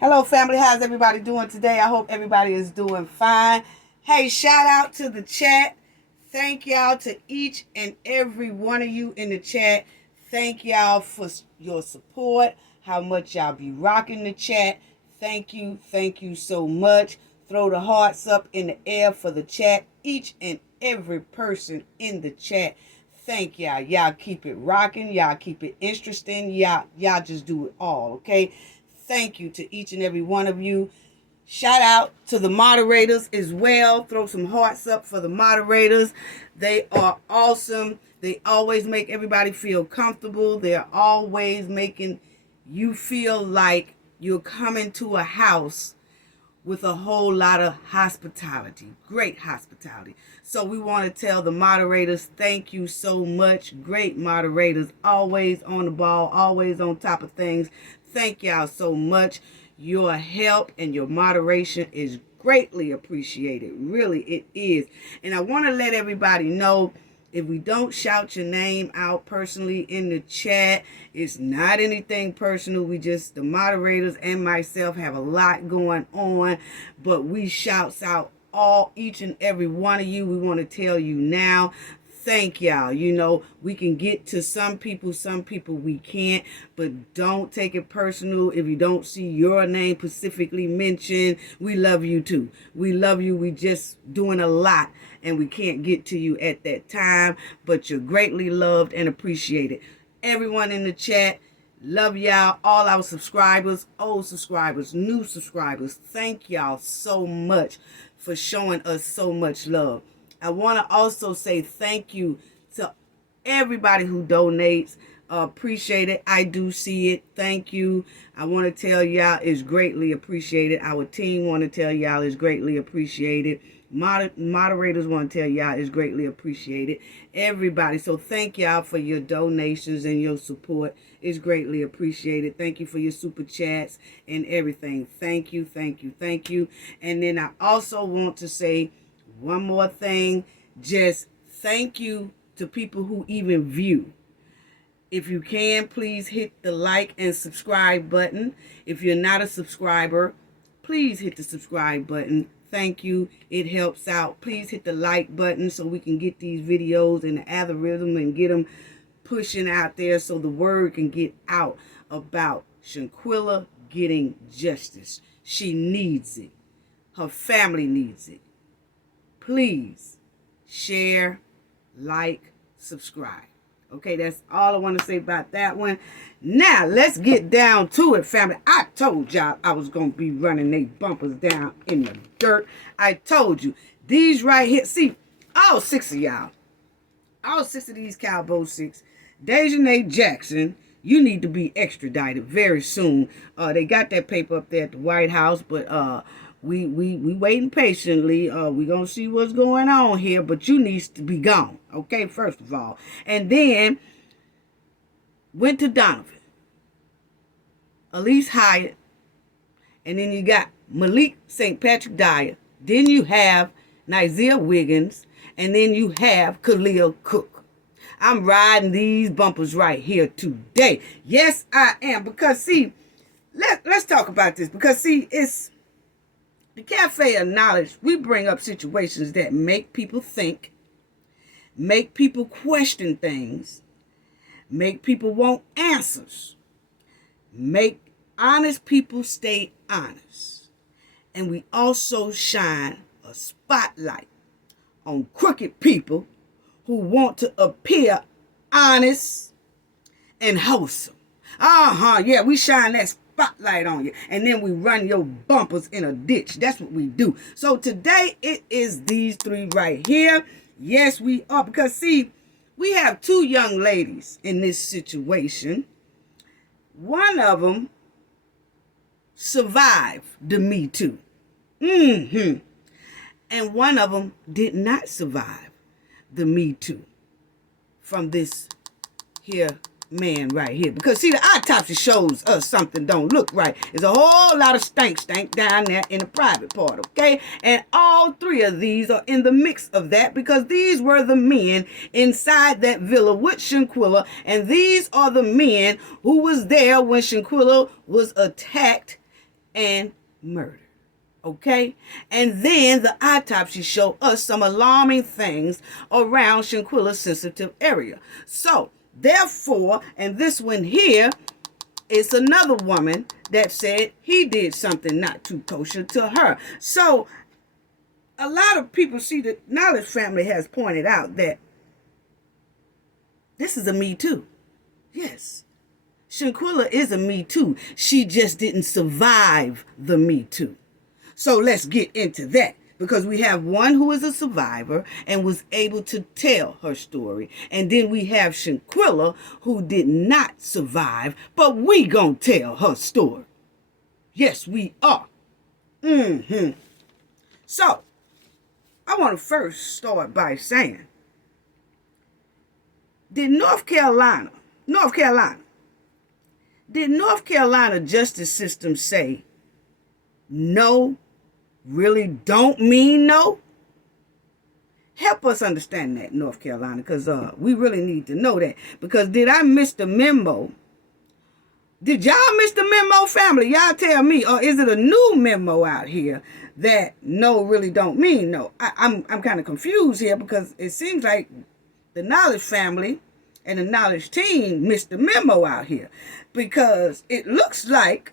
Hello, family. How's everybody doing today? I hope everybody is doing fine. Hey, shout out to the chat. Thank y'all to each and every one of you in the chat. Thank y'all for your support, how much y'all be rocking the chat. Thank you. Thank you so much. Throw the hearts up in the air for the chat. Each and every person in the chat. Thank y'all. Y'all keep it rocking. Y'all keep it interesting. Y'all just do it all, okay? Thank you to each and every one of you. Shout out to the moderators as well. Throw some hearts up for the moderators. They are awesome. They always make everybody feel comfortable. They're always making you feel like you're coming to a house with a whole lot of hospitality. Great hospitality. So we want to tell the moderators, thank you so much. Great moderators, always on the ball, always on top of things. Thank y'all so much. Your help and your moderation is greatly appreciated. Really, it is. And I want to let everybody know, if we don't shout your name out personally in the chat, it's not anything personal. We just, the moderators and myself, have a lot going on, but we shouts out each and every one of you. We want to tell you now, thank y'all. You know, we can get to some people we can't, but don't take it personal if you don't see your name specifically mentioned. We love you too. We love you. We just doing a lot and we can't get to you at that time, but you're greatly loved and appreciated. Everyone in the chat, love y'all. All our subscribers, old subscribers, new subscribers, thank y'all so much for showing us so much love. I want to also say thank you to everybody who donates. Appreciate it. I do see it. Thank you. I want to tell y'all it's greatly appreciated. Our team want to tell y'all it's greatly appreciated. Moderators want to tell y'all it's greatly appreciated. Everybody. So thank y'all for your donations and your support. It's greatly appreciated. Thank you for your super chats and everything. Thank you. Thank you. Thank you. And then I also want to say one more thing. Just thank you to people who even view. If you can, please hit the like and subscribe button. If you're not a subscriber, please hit the subscribe button. Thank you. It helps out. Please hit the like button so we can get these videos in the algorithm and get them pushing out there so the word can get out about Shanquilla getting justice. She needs it. Her family needs it. Please share, like, subscribe. Okay, that's all I want to say about that one. Now, let's get down to it, family. I told y'all I was going to be running they bumpers down in the dirt. I told you. These right here, see, all six of y'all, all six of these Cabo six, Dejanay Jackson, you need to be extradited very soon. They got that paper up there at the White House, but we waiting patiently. We gonna see what's going on here, but you needs to be gone. Okay, first of all. And then went to Donovan, Elise Hyatt, and then you got Malik St. Patrick Dyer. Then you have Nizia Wiggins, and then you have Khalil Cook. I'm riding these bumpers right here today. Yes, I am. Because see, let's talk about this. Because see, it's the Cafe of Knowledge. We bring up situations that make people think, make people question things, make people want answers, make honest people stay honest. And we also shine a spotlight on crooked people who want to appear honest and wholesome. Yeah, we shine that spotlight on you. And then we run your bumpers in a ditch. That's what we do. So today it is these three right here. Yes, we are. Because see, we have two young ladies in this situation. One of them survived the Me Too. And one of them did not survive the Me Too from this here man right here. Because see, the autopsy shows us something don't look right. There's a whole lot of stank down there in the private part, okay? And all three of these are in the mix of that because these were the men inside that villa with Shanquilla, and these are the men who was there when Shanquilla was attacked and murder. Okay? And then the autopsy showed us some alarming things around Shanquilla's sensitive area. So, therefore, and this one here is another woman that said he did something not too kosher to her. So, a lot of people see the Knowledge family has pointed out that this is a Me Too. Yes. Shanquilla is a Me Too. She just didn't survive the Me Too. So let's get into that, because we have one who is a survivor and was able to tell her story. And then we have Shanquilla, who did not survive, but we gonna tell her story. Yes, we are. So, I want to first start by saying, did North Carolina justice system say no really don't mean no? Help us understand that, North Carolina, because we really need to know that. Because did I miss the memo? Did y'all miss the memo, family? Y'all tell me, or is it a new memo out here that no really don't mean no? I'm kind of confused here, because it seems like the Knowledge family and the Knowledge team missed the memo out here, because it looks like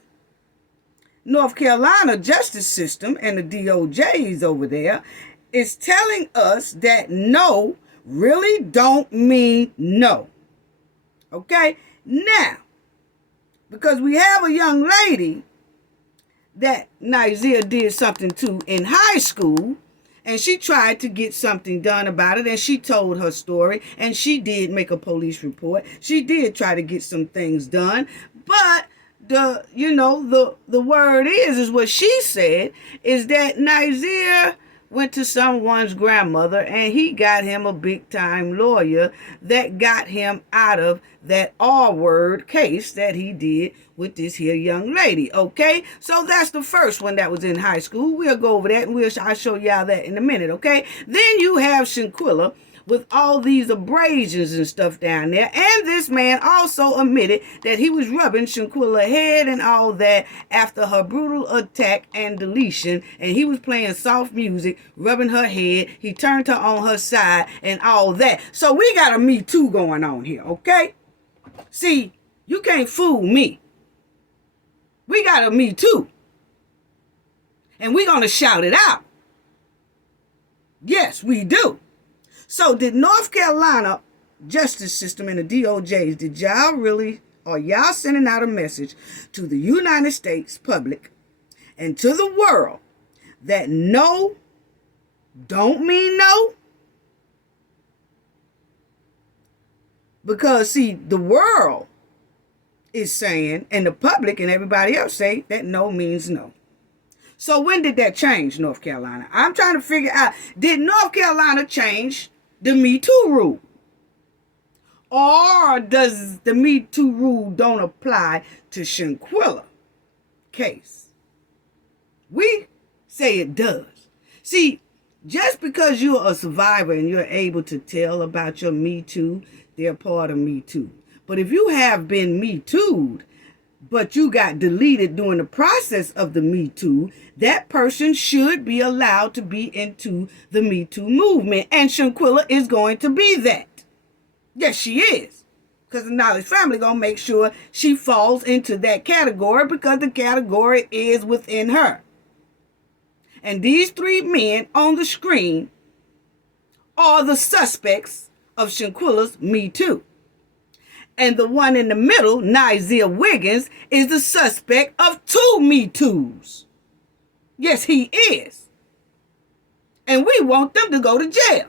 North Carolina justice system and the DOJs over there is telling us that no really don't mean no. Okay? Now, because we have a young lady that Nizia did something to in high school, and she tried to get something done about it, and she told her story, and she did make a police report. She did try to get some things done, but the word is what she said, is that Nizia went to someone's grandmother and he got him a big time lawyer that got him out of that R-word case that he did with this here young lady. Okay, so that's the first one that was in high school. We'll go over that, and I'll show y'all that in a minute. Okay, then you have Shanquilla with all these abrasions and stuff down there. And this man also admitted that he was rubbing Shanquilla's head and all that after her brutal attack and deletion. And he was playing soft music, rubbing her head. He turned her on her side and all that. So we got a Me Too going on here, okay? See, you can't fool me. We got a Me Too. And we're going to shout it out. Yes, we do. So did North Carolina justice system and the DOJs, did y'all really, are y'all sending out a message to the United States public and to the world that no don't mean no? Because see, the world is saying, and the public and everybody else say that no means no. So when did that change, North Carolina? I'm trying to figure out, did North Carolina change the Me Too rule? Or does the Me Too rule don't apply to Shanquilla case? We say it does. See, just because you're a survivor and you're able to tell about your Me Too, they're part of Me Too. But if you have been Me Too'd, but you got deleted during the process of the Me Too, that person should be allowed to be into the Me Too movement. And Shanquilla is going to be that. Yes, she is. Because the Knowledge family going to make sure she falls into that category, because the category is within her. And these three men on the screen are the suspects of Shanquilla's Me Too. And the one in the middle, Nizia Wiggins, is the suspect of 2 Me Too's. Yes, he is. And we want them to go to jail.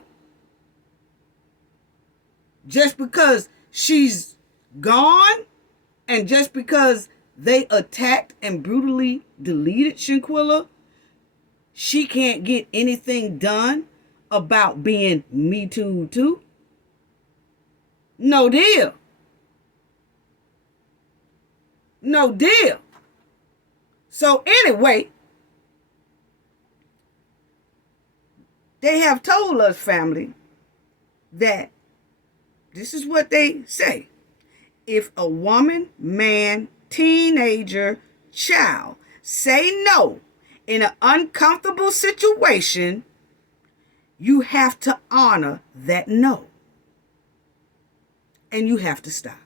Just because she's gone, and just because they attacked and brutally deleted Shanquilla, she can't get anything done about being Me Too too? No deal. No deal. So anyway, they have told us, family, that this is what they say. If a woman, man, teenager, child say no in an uncomfortable situation, you have to honor that no. And you have to stop.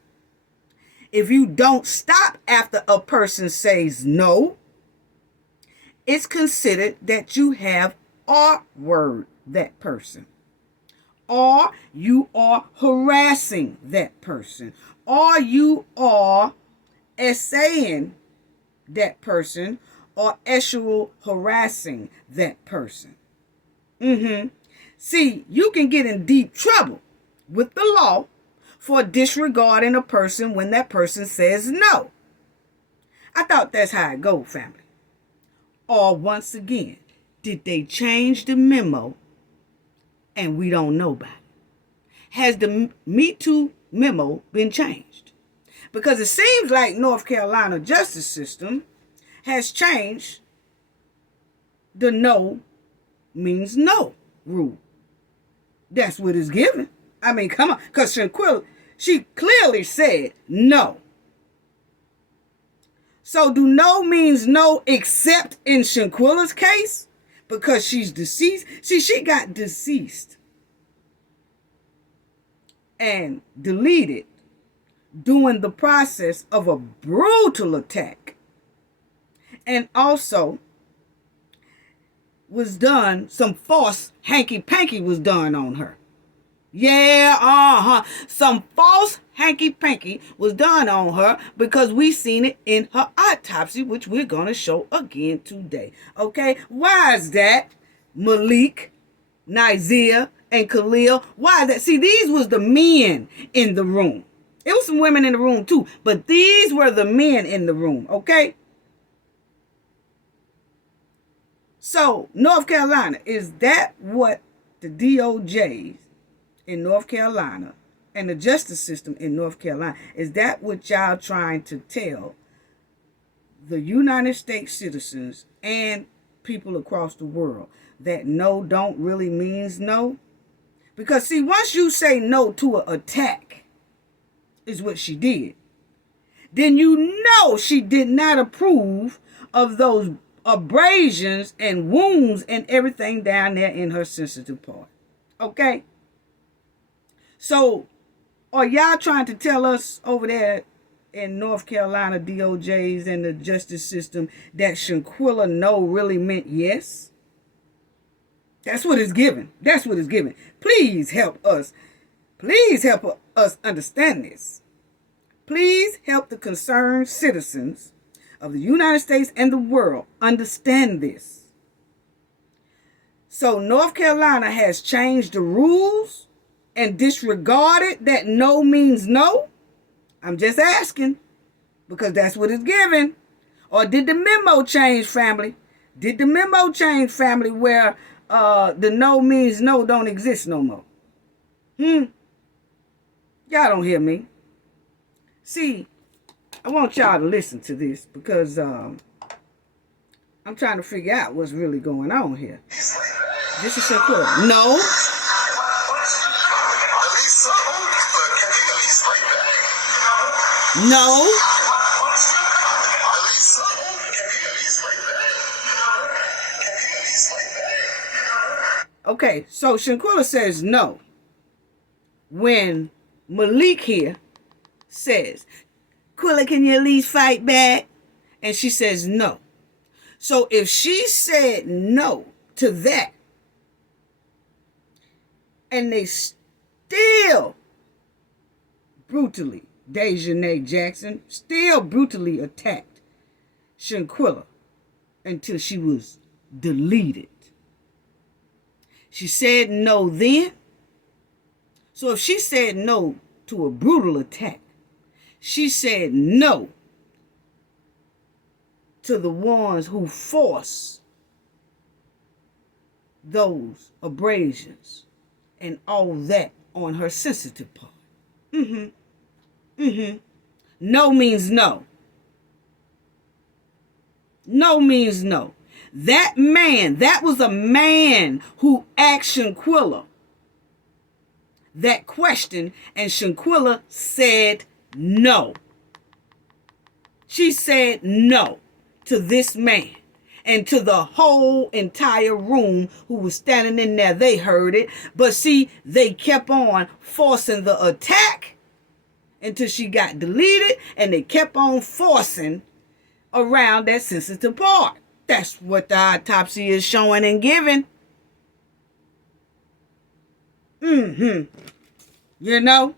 If you don't stop after a person says no, it's considered that you have R-word that person, or you are harassing that person, or you are essaying that person, or actual harassing that person. See, you can get in deep trouble with the law for disregarding a person when that person says no. I thought that's how it go, family. Or once again, did they change the memo and we don't know about it? Has the Me Too memo been changed? Because it seems like North Carolina justice system has changed the no means no rule. That's what it's given. I mean, come on. Because Shanquilla, she clearly said no. So do no means no except in Shanquilla's case? Because she's deceased. See, she got deceased and deleted during the process of a brutal attack. And also was done, some false hanky-panky was done on her. Yeah, some false hanky-panky was done on her because we seen it in her autopsy, which we're going to show again today. Okay, why is that? Malik, Nizia, and Khalil, why is that? See, these was the men in the room. It was some women in the room too, but these were the men in the room, okay? So, North Carolina, is that what the DOJs in North Carolina and the justice system in North Carolina, is that what y'all trying to tell the United States citizens and people across the world, that no don't really means no? Because see, once you say no to an attack, is what she did, then you know she did not approve of those abrasions and wounds and everything down there in her sensitive part. Okay? So, are y'all trying to tell us over there in North Carolina DOJs and the justice system that Shanquilla no really meant yes? That's what it's given. That's what it's given. Please help us. Please help us understand this. Please help the concerned citizens of the United States and the world understand this. So North Carolina has changed the rules and disregarded that no means no? I'm just asking, because that's what it's given. Or did the memo change, family? Did the memo change, family, where the no means no don't exist no more? Y'all don't hear me. See, I want y'all to listen to this because I'm trying to figure out what's really going on here. This is Shanquilla. No. No. Okay, so Shanquilla says no. When Malik here says, Quilla, can you at least fight back? And she says no. So if she said no to that, and they still brutally, Dejanay Jackson still brutally attacked Shanquilla until she was deleted. She said no then. So if she said no to a brutal attack, she said no to the ones who force those abrasions and all that on her sensitive part. No means no. No means no. That man, that was a man who asked Shanquilla that question, and Shanquilla said no. She said no. to this man. And to the whole entire room who was standing in there, they heard it. But see, they kept on forcing the attack until she got deleted, and they kept on forcing around that sensitive part. That's what the autopsy is showing and giving. You know,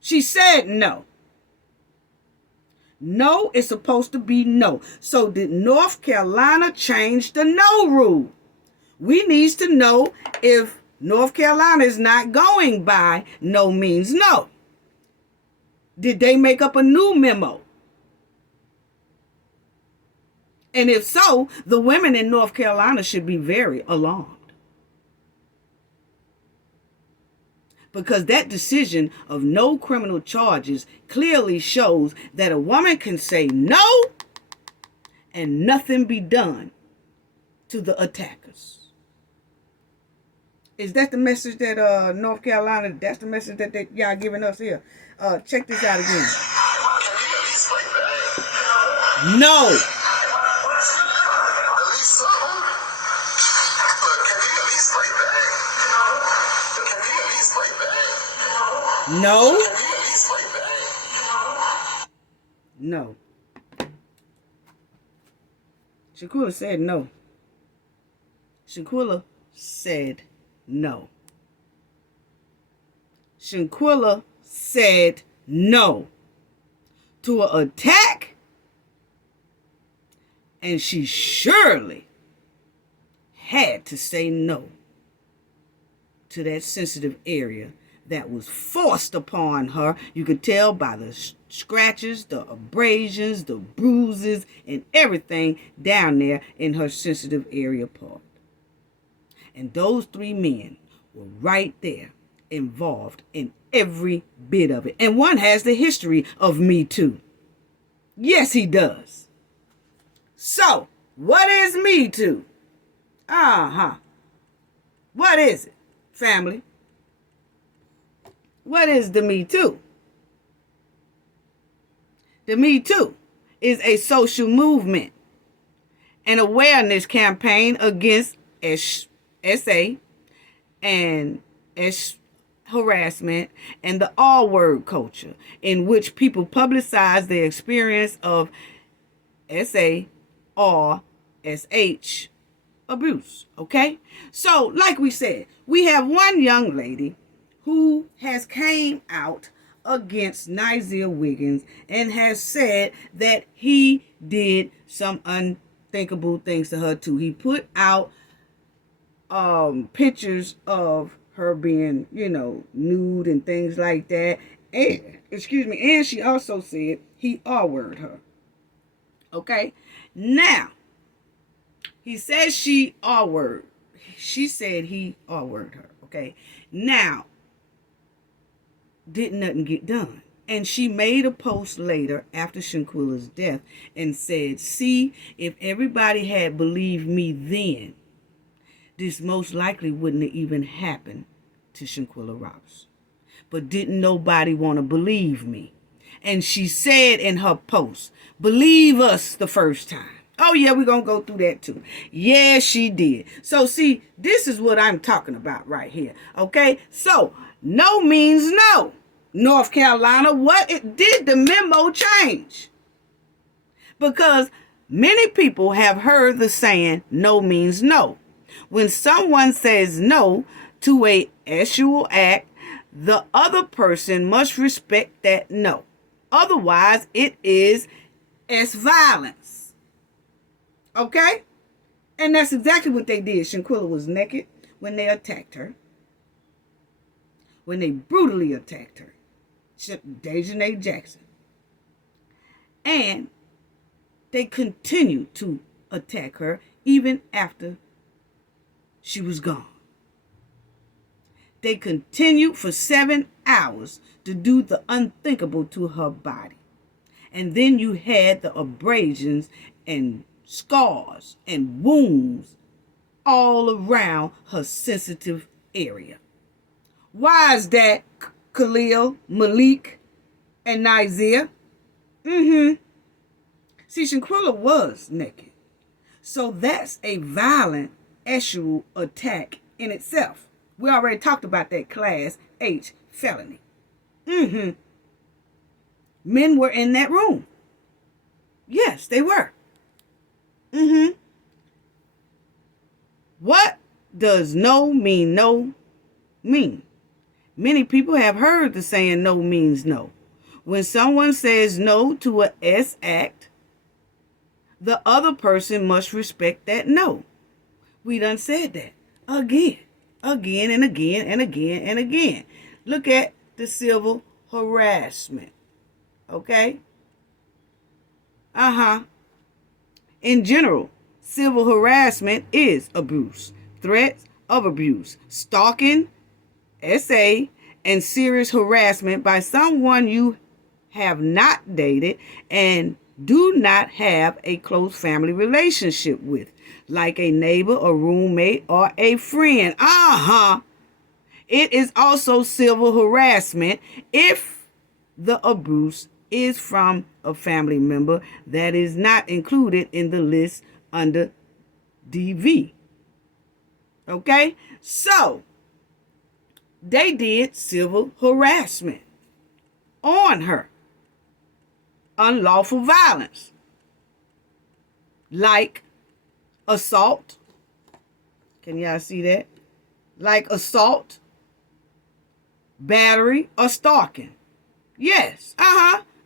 she said no. No is supposed to be no. So did North Carolina change the no rule? We need to know if North Carolina is not going by no means no. Did they make up a new memo? And if so, the women in North Carolina should be very alarmed. Because that decision of no criminal charges clearly shows that a woman can say no and nothing be done to the attackers. Is that the message that North Carolina, that's the message that y'all giving us here? Check this out again. No. No. No. Shaquilla said no. Shaquilla said no. Shaquilla said no to an attack, and she surely had to say no to that sensitive area that was forced upon her. You could tell by the scratches, the abrasions, the bruises, and everything down there in her sensitive area part. And those three men were right there, involved in every bit of it. And one has the history of Me Too. Yes, he does. So, what is Me Too? What is it, family? What is the Me Too? The Me Too is a social movement, an awareness campaign against SA and harassment and the all-word culture, in which people publicize their experience of SA or SH abuse. Okay? So, like we said, we have one young lady who has came out against Nigel Wiggins and has said that he did some unthinkable things to her too. He put out pictures of her being, nude and things like that. And, and she also said he R-word her. Okay? Now, he says she R-word. She said he R-word her. Okay? Now, did nothing get done. And she made a post later after Shaquilla's death and said, see, if everybody had believed me then, this most likely wouldn't have even happened to Shaquilla Robinson. But didn't nobody want to believe me? And she said in her post, believe us the first time. Oh, yeah, we're going to go through that too. Yeah, she did. So, see, this is what I'm talking about right here. Okay? So, no means no. North Carolina, did the memo change? Because many people have heard the saying, no means no. When someone says no to a sexual act, the other person must respect that no. Otherwise, it is violence. Okay? And that's exactly what they did. Shaquilla was naked when they attacked her. When they brutally attacked her. Dejanay Jackson. And they continued to attack her even after she was gone. They continued for 7 hours to do the unthinkable to her body. And then you had the abrasions and scars and wounds all around her sensitive area. Why is that, Khalil, Malik, and Nizia? See, Shanquilla was naked. So that's a violent sexual attack in itself. We already talked about that class H felony. Men were in that room. Yes, they were. What does no mean no mean? Many people have heard the saying no means no. When someone says no to a S act, the other person must respect that no. We done said that again and again and again and again. Look at the civil harassment. Okay? In general, civil harassment is abuse, threats of abuse, stalking, SA, and serious harassment by someone you have not dated and do not have a close family relationship with, like a neighbor, a roommate, or a friend. It is also civil harassment if the abuse is from a family member that is not included in the list under DV. Okay? So, they did civil harassment on her. Unlawful violence. Like assault. Can y'all see that? Like assault, battery, or stalking. Yes.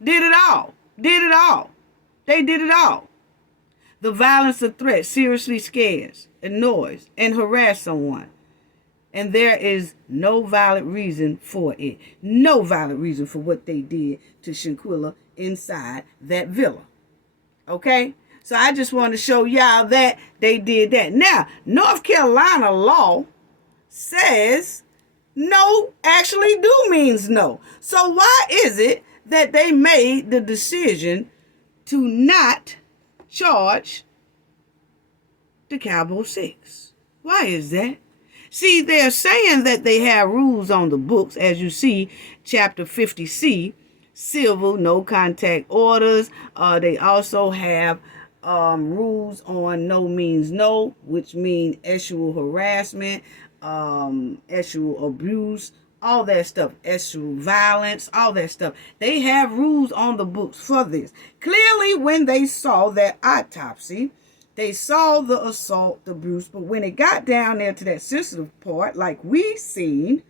Did it all. Did it all. They did it all. The violence or threat seriously scares, annoys, and harass someone. And there is no valid reason for it. No valid reason for what they did to Shanquilla inside that villa. Okay? So I just want to show y'all that they did that. Now, North Carolina law says no actually do means no. So why is it that they made the decision to not charge the Cabo 6? Why is that? See, they're saying that they have rules on the books, as you see, Chapter 50C, civil, no contact orders. They also have rules on no means no, which mean sexual harassment, sexual abuse, all that stuff, sexual violence, all that stuff. They have rules on the books for this. Clearly, when they saw that autopsy, they saw the assault, the abuse, but when it got down there to that sensitive part, like we seen,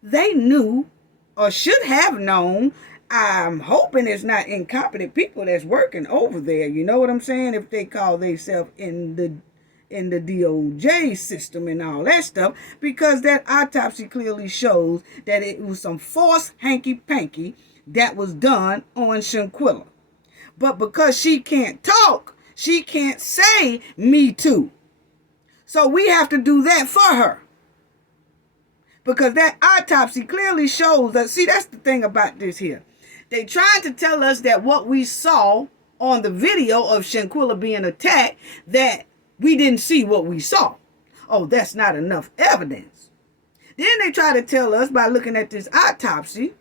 they knew or should have known. I'm hoping it's not incompetent people that's working over there. You know what I'm saying? If they call themselves in the DOJ system and all that stuff, because that autopsy clearly shows that it was some false hanky-panky that was done on Shanquilla. But because she can't talk, she can't say me too. So we have to do that for her. Because that autopsy clearly shows that, see, that's the thing about this here. They trying to tell us that what we saw on the video of Shanquilla being attacked, that we didn't see what we saw. Oh, that's not enough evidence. Then they try to tell us by looking at this autopsy,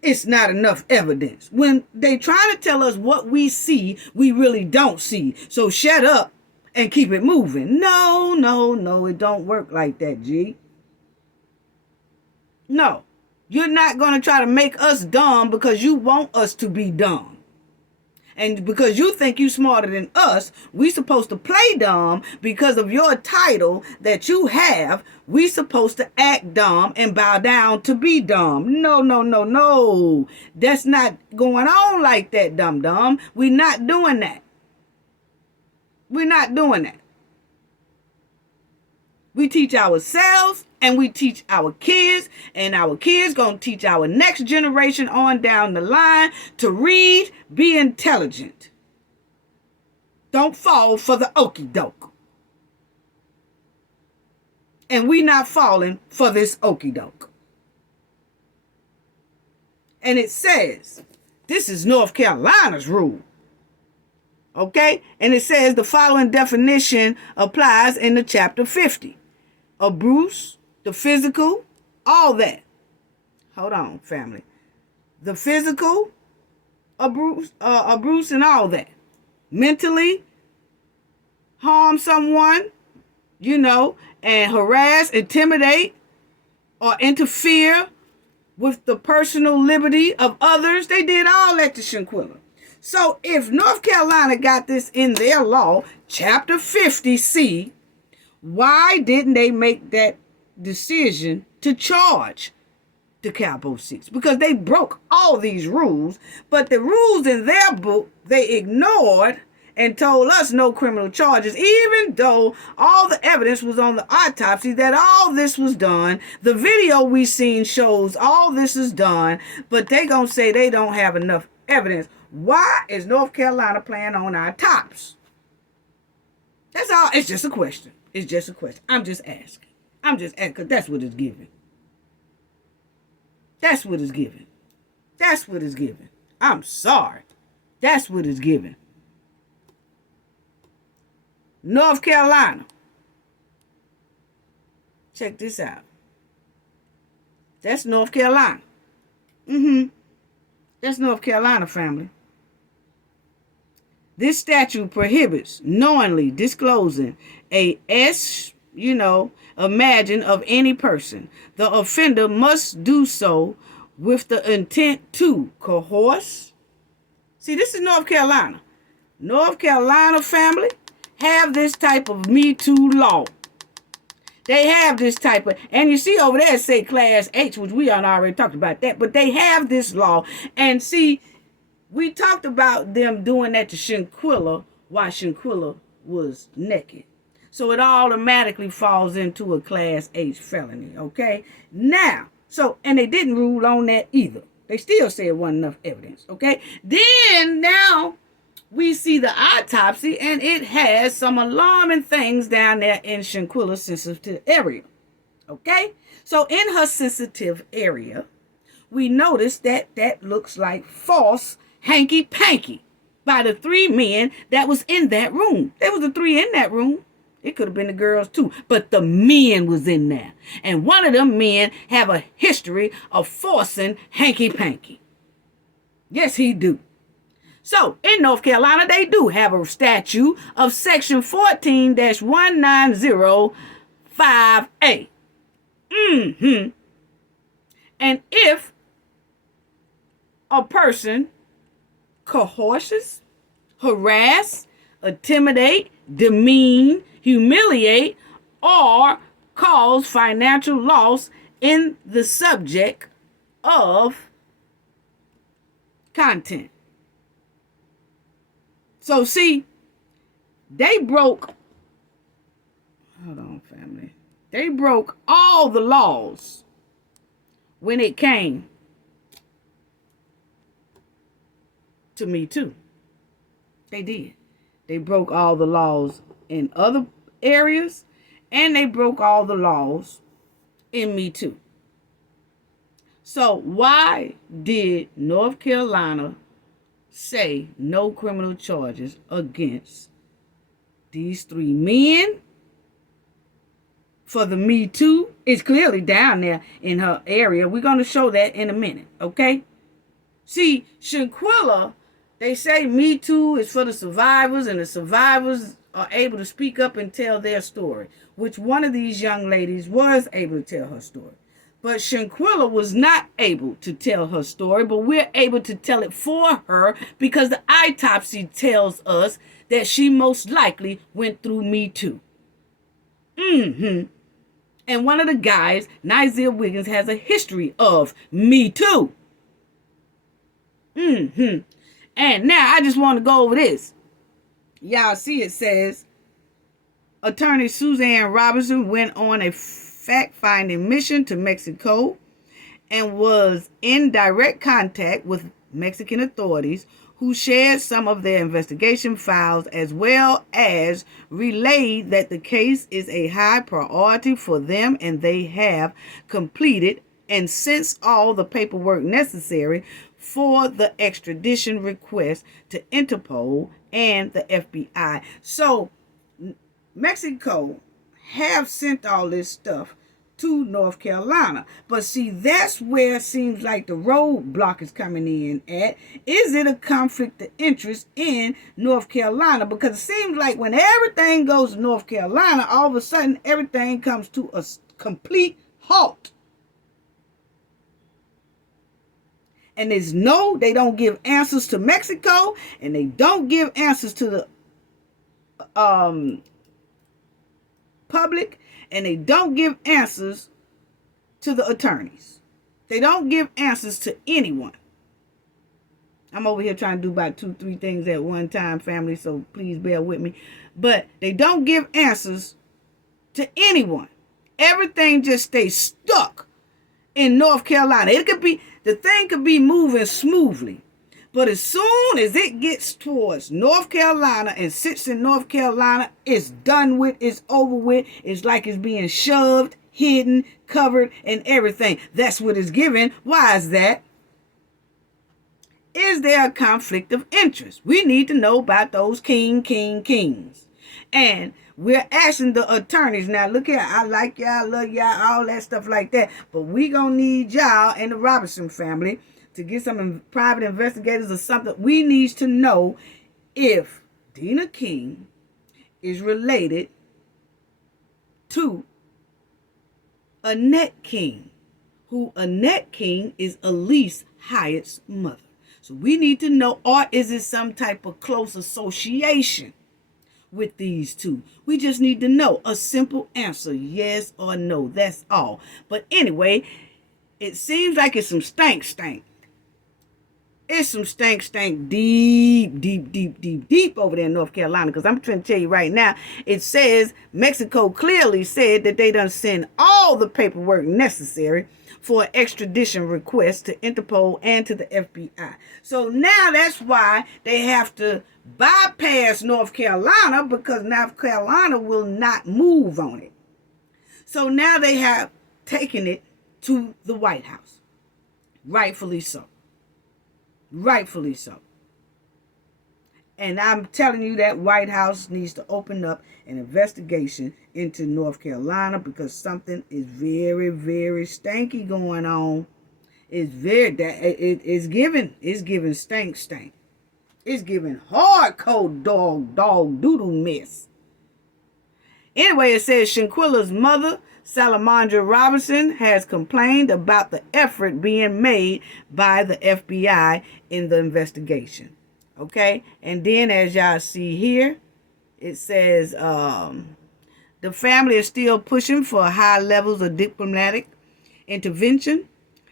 it's not enough evidence. When they trying to tell us what we see, we really don't see. So shut up and keep it moving. No, it don't work like that, G. No, you're not going to try to make us dumb because you want us to be dumb. And because you think you smarter than us, we supposed to play dumb because of your title that you have. We supposed to act dumb and bow down to be dumb. No. That's not going on like that, dumb. We're not doing that. We're not doing that. We teach ourselves and we teach our kids, and our kids gonna teach our next generation on down the line to read, be intelligent. Don't fall for the okie doke. And we not falling for this okie doke. And it says, this is North Carolina's rule. Okay? And it says the following definition applies in the chapter 50. Abuse, the physical, all that. Hold on, family. The physical abuse and all that. mentally harm someone, and harass, intimidate, or interfere with the personal liberty of others. They did all that to Shanquilla. So if North Carolina got this in their law, Chapter 50C, why didn't they make that decision to charge the Cabo 6? Because they broke all these rules, but the rules in their book, they ignored and told us no criminal charges, even though all the evidence was on the autopsy that all this was done. The video we seen shows all this is done, but they gonna say they don't have enough evidence. Why is North Carolina playing on our tops? That's all. It's just a question. It's just a question. I'm just asking. Because that's what it's giving. That's what it's giving. That's what it's giving. I'm sorry. That's what it's giving. North Carolina. Check this out. That's North Carolina. That's North Carolina, family. This statute prohibits knowingly disclosing imagine of any person. The offender must do so with the intent to coerce. See, this is North Carolina. North Carolina, family, have this type of Me Too law. They have this type of, and you see over there, say Class H, which we already talked about that, but they have this law. And see, we talked about them doing that to Shanquilla while Shanquilla was naked. So it automatically falls into a Class H felony, okay? Now, and they didn't rule on that either. They still said it wasn't enough evidence, okay? Then, now, we see the autopsy, and it has some alarming things down there in Shanquilla's sensitive area, okay? So in her sensitive area, we notice that looks like false hanky-panky by the 3 men that was in that room. There was the 3 in that room. It could have been the girls too, but the men was in there. And one of them men have a history of forcing hanky-panky. Yes, he do. So, in North Carolina, they do have a statute of Section 14-1905A. And if a person coerces, harass, intimidate, demean, humiliate, or cause financial loss in the subject of content. So see, they broke, hold on, family. They broke all the laws when it came to Me Too. They did. They broke all the laws in other areas, and they broke all the laws in Me Too. So why did North Carolina say no criminal charges against these 3 men for the Me Too? It's clearly down there in her area. We're going to show that in a minute, okay? See, Shanquilla, they say Me Too is for the survivors, and the survivors are able to speak up and tell their story, which one of these young ladies was able to tell her story. But Shanquilla was not able to tell her story, but we're able to tell it for her because the autopsy tells us that she most likely went through Me Too. And one of the guys, Nigel Wiggins, has a history of Me Too. And now I just want to go over this. Y'all see it says, Attorney Suzanne Robinson went on a fact-finding mission to Mexico and was in direct contact with Mexican authorities who shared some of their investigation files, as well as relayed that the case is a high priority for them and they have completed and sent all the paperwork necessary for the extradition request to Interpol and the FBI. So Mexico have sent all this stuff to North Carolina. But see, that's where it seems like the roadblock is coming in at. Is it a conflict of interest in North Carolina? Because it seems like when everything goes to North Carolina, all of a sudden everything comes to a complete halt. And they don't give answers to Mexico, and they don't give answers to the public, and they don't give answers to the attorneys. They don't give answers to anyone. I'm over here trying to do about 2-3 things at one time, family, so please bear with me. But they don't give answers to anyone. Everything just stays stuck in North Carolina. The thing could be moving smoothly, but as soon as it gets towards North Carolina and sits in North Carolina, it's done with, it's over with. It's like it's being shoved, hidden, covered, and everything. That's what it's given. Why is that? Is there a conflict of interest? We need to know about those kings. And we're asking the attorneys. Now, look here. I like y'all, I love y'all, all that stuff like that. But we going to need y'all and the Robinson family to get some private investigators or something. We need to know if Dina King is related to Annette King, who Annette King is Elise Hyatt's mother. So we need to know, or is it some type of close association with these two? We just need to know a simple answer, yes or no. That's all. But anyway, it seems like it's some stank. It's some stank deep over there in North Carolina. Because I'm trying to tell you right now, it says Mexico clearly said that they done send all the paperwork necessary for an extradition request to Interpol and to the FBI. So now that's why they have to bypass North Carolina, because North Carolina will not move on it. So now they have taken it to the White House. Rightfully so. Rightfully so. And I'm telling you that White House needs to open up an investigation into North Carolina, because something is very, very stanky going on. It's giving stank. It's giving hardcore dog doodle mess. Anyway, it says Shanquilla's mother, Salamandra Robinson, has complained about the effort being made by the FBI in the investigation. Okay, and then as y'all see here, it says the family is still pushing for high levels of diplomatic intervention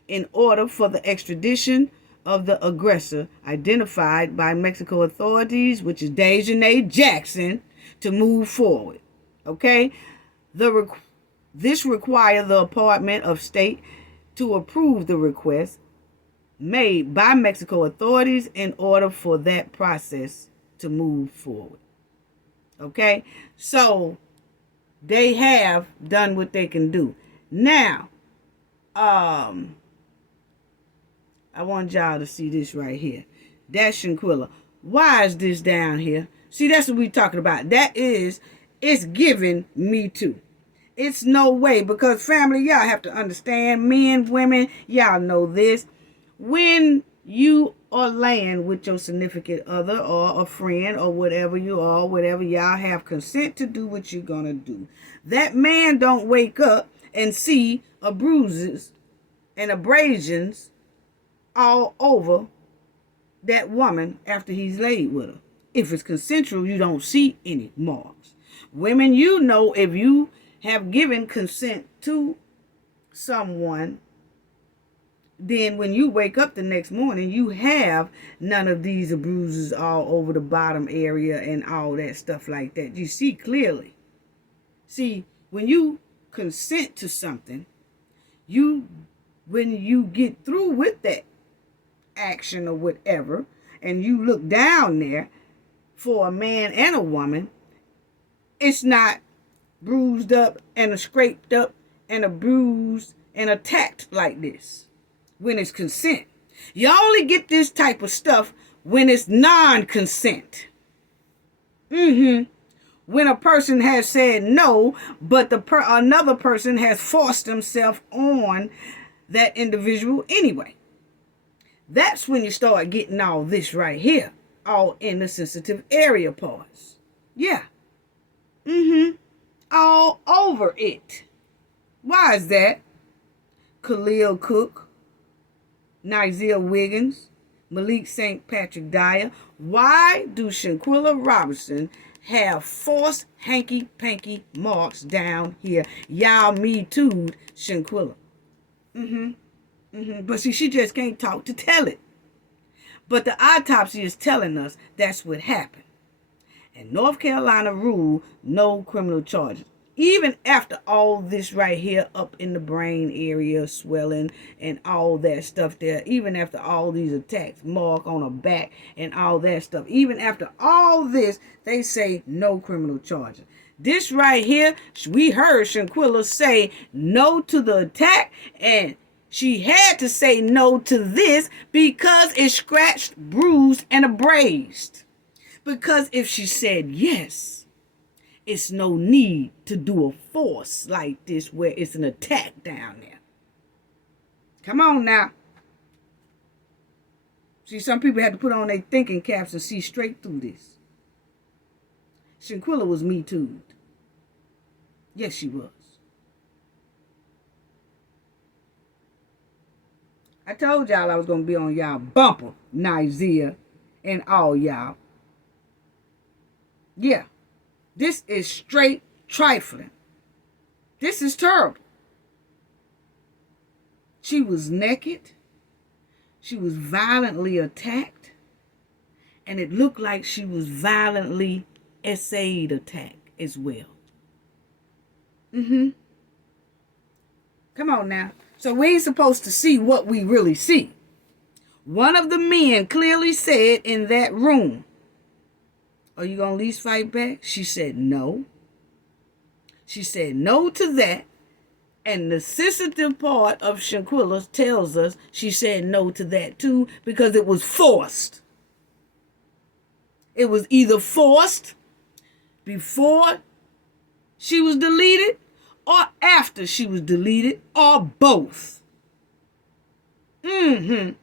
in order for the extradition of the aggressor identified by Mexico authorities, which is Dejanay Jackson, to move forward. Okay, this requires the Department of State to approve the request made by Mexico authorities in order for that process to move forward. Okay, so they have done what they can do. Now, I want y'all to see this right here. That's Shanquilla. Why is this down here? See, that's what we're talking about. It's giving Me Too. It's no way, because family, y'all have to understand, men, women, y'all know this. When you are laying with your significant other or a friend or whatever you are, whatever, y'all have consent to do what you're going to do. That man don't wake up and see bruises and abrasions all over that woman after he's laid with her. If it's consensual, you don't see any marks. Women, you know, if you have given consent to someone, then when you wake up the next morning, you have none of these bruises all over the bottom area and all that stuff like that. You see clearly. See, when you consent to something, when you get through with that action or whatever, and you look down there for a man and a woman, it's not bruised up and a scraped up and a bruised and attacked like this. When it's consent. You only get this type of stuff when it's non-consent. when a person has said no, but another person has forced himself on that individual anyway. That's when you start getting all this right here, all in the sensitive area parts. Yeah. All over it. Why is that? Khalil Cook, Nigel Wiggins, Malik St. Patrick Dyer. Why do Shanquilla Robinson have forced hanky-panky marks down here? Y'all me too'd Shanquilla. But see, she just can't talk to tell it. But the autopsy is telling us that's what happened. And North Carolina ruled no criminal charges. Even after all this right here up in the brain area, swelling and all that stuff there, even after all these attacks, mark on her back and all that stuff, even after all this, they say no criminal charges. This right here, we heard Shanquilla say no to the attack, and she had to say no to this because it's scratched, bruised, and abrased. Because if she said yes, it's no need to do a force like this where it's an attack down there. Come on now. See, some people had to put on their thinking caps and see straight through this. Shanquilla was me too'd. Yes, she was. I told y'all I was going to be on y'all bumper, Nizia, and all y'all. Yeah, this is straight trifling. This is terrible. She was naked. She was violently attacked. And it looked like she was violently essayed attack as well. Come on now. So we ain't supposed to see what we really see. One of the men clearly said in that room, "Are you going to at least fight back?" She said no. She said no to that. And the sensitive part of Shanquilla tells us she said no to that too because it was forced. It was either forced before she was deleted or after she was deleted or both. Look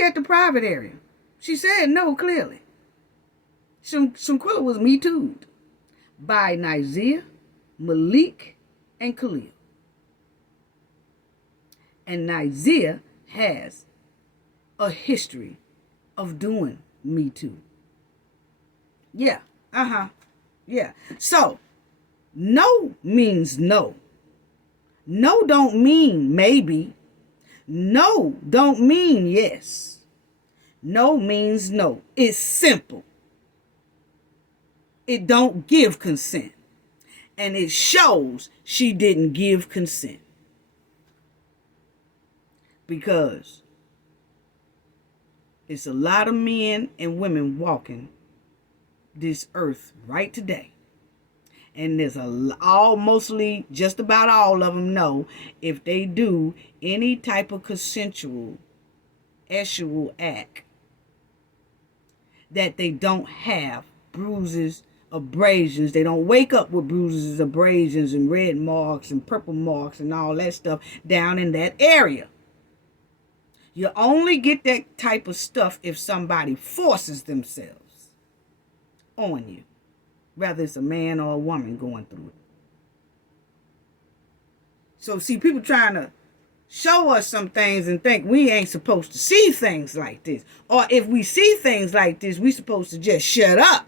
at the private area. She said no clearly. Shanquilla was me too'd by Nizia, Malik, and Khalil. And Nizia has a history of doing me too. Yeah, yeah. So, no means no. No don't mean maybe. No don't mean yes. No means no. It's simple. It don't give consent. And it shows she didn't give consent. Because it's a lot of men and women walking this earth right today. And there's mostly just about all of them know if they do any type of consensual sexual act that they don't have bruises, abrasions. They don't wake up with bruises, abrasions, and red marks and purple marks and all that stuff down in that area. You only get that type of stuff if somebody forces themselves on you, whether it's a man or a woman going through it. So see, people trying to show us some things and think we ain't supposed to see things like this. Or if we see things like this, we supposed to just shut up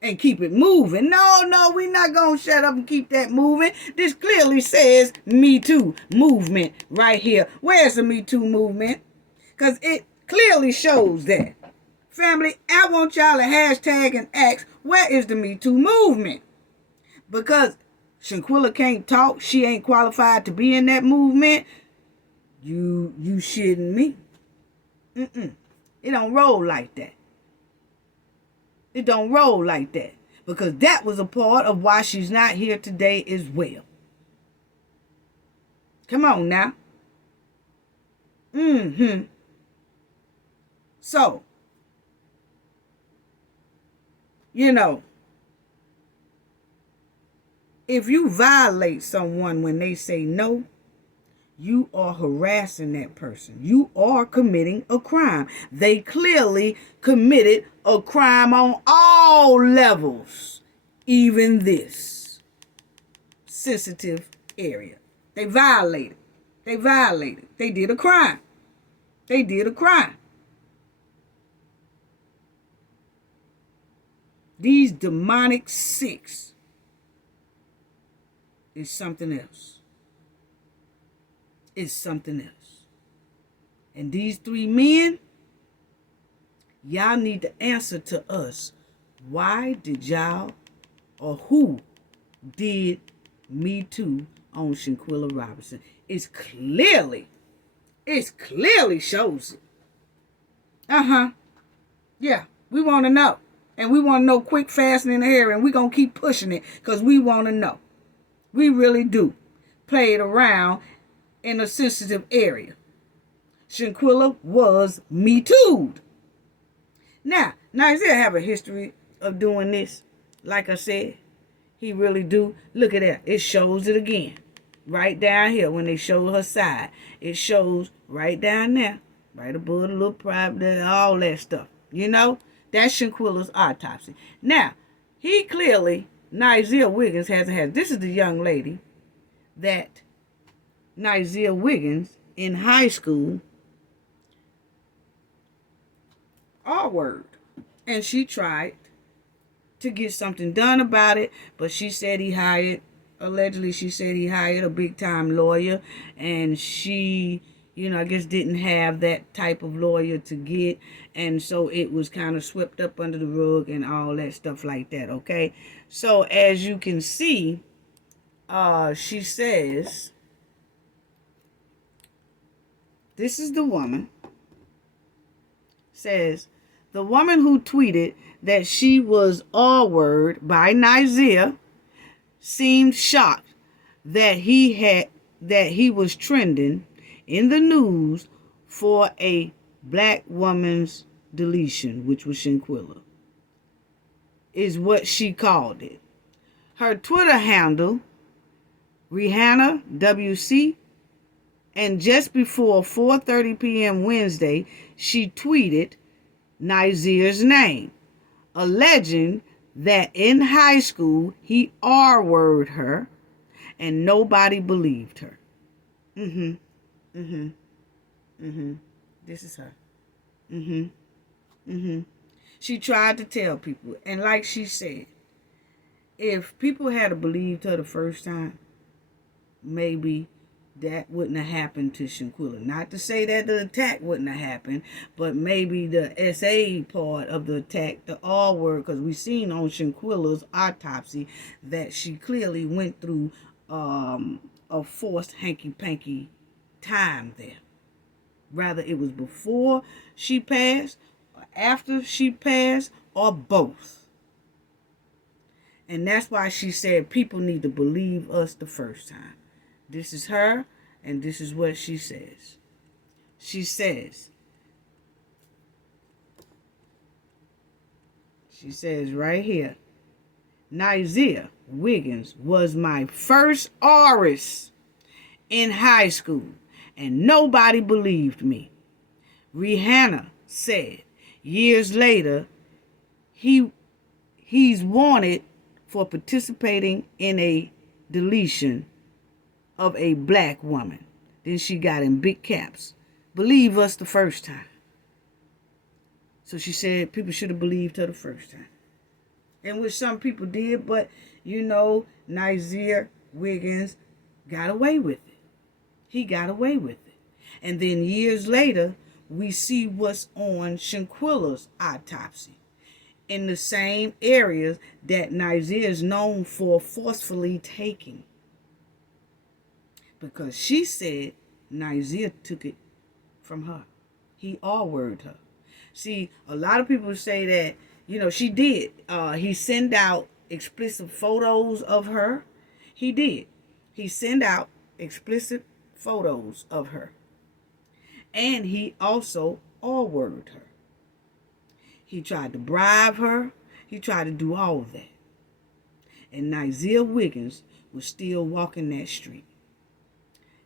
and keep it moving. No, we're not going to shut up and keep that moving. This clearly says Me Too movement right here. Where's the Me Too movement? Because it clearly shows that. Family, I want y'all to hashtag and ask, where is the Me Too movement? Because Shanquilla can't talk. She ain't qualified to be in that movement. You shitting me. It don't roll like that. It don't roll like that. Because that was a part of why she's not here today as well. Come on now. So, You know, if you violate someone when they say no, you are harassing that person. You are committing a crime. They clearly committed a crime on all levels, even this sensitive area. They violated. They violated. They did a crime. They did a crime. These demonic six is something else. It's something else. And these three men, y'all need to answer to us. Why did y'all, or who did Me Too on Shanquilla Robinson? It clearly shows it. Yeah, we want to know. And we want to know quick, fast, and in the hair. And we're going to keep pushing it because we want to know. We really do. Play it around in a sensitive area. Shanquilla was Me Too'd. Now Isaiah have a history of doing this. Like I said, he really do. Look at that. It shows it again. Right down here when they show her side. It shows right down there. Right above the little private, all that stuff. You know? That's Shanquilla's autopsy. Now, he clearly, Nizia Wiggins has a head. This is the young lady that Nizia Wiggins in high school R-word. And she tried to get something done about it, but she said allegedly she said he hired a big time lawyer, and she, I guess didn't have that type of lawyer to get, and so it was kind of swept up under the rug and all that stuff like that, okay? So as you can see, she says, this is the woman, says, the woman who tweeted that she was R-word by Nizia seemed shocked that he was trending in the news for a black woman's deletion, which was Shanquilla, is what she called it. Her Twitter handle, Rihanna WC, and just before 4:30 p.m. Wednesday, she tweeted Nizia's name, alleging that in high school he R-worded her and nobody believed her. This is her. She tried to tell people, and like she said, if people had believed her the first time, maybe that wouldn't have happened to Shanquilla. Not to say that the attack wouldn't have happened, but maybe the SA part of the attack, the R word, because we seen on Shanquilla's autopsy that she clearly went through a forced hanky-panky time there. Rather it was before she passed, or after she passed, or both. And that's why she said people need to believe us the first time. This is her, and this is what she says. She says right here, Nizia Wiggins was my first artist in high school, and nobody believed me. Rihanna said years later he's wanted for participating in a deletion of a black woman. Then she got in big caps. Believe us the first time. So she said people should have believed her the first time. And which some people did, but Nizia Wiggins got away with it. He got away with it. And then years later, we see what's on Shanquilla's autopsy. In the same areas that Nizia is known for forcefully taking. Because she said Nizia took it from her. He R-worded her. See, a lot of people say that, she did. He sent out explicit photos of her. He did. He sent out explicit photos of her. And he also R-worded her. He tried to bribe her He tried to do all of that. And Nizia Wiggins was still walking that street.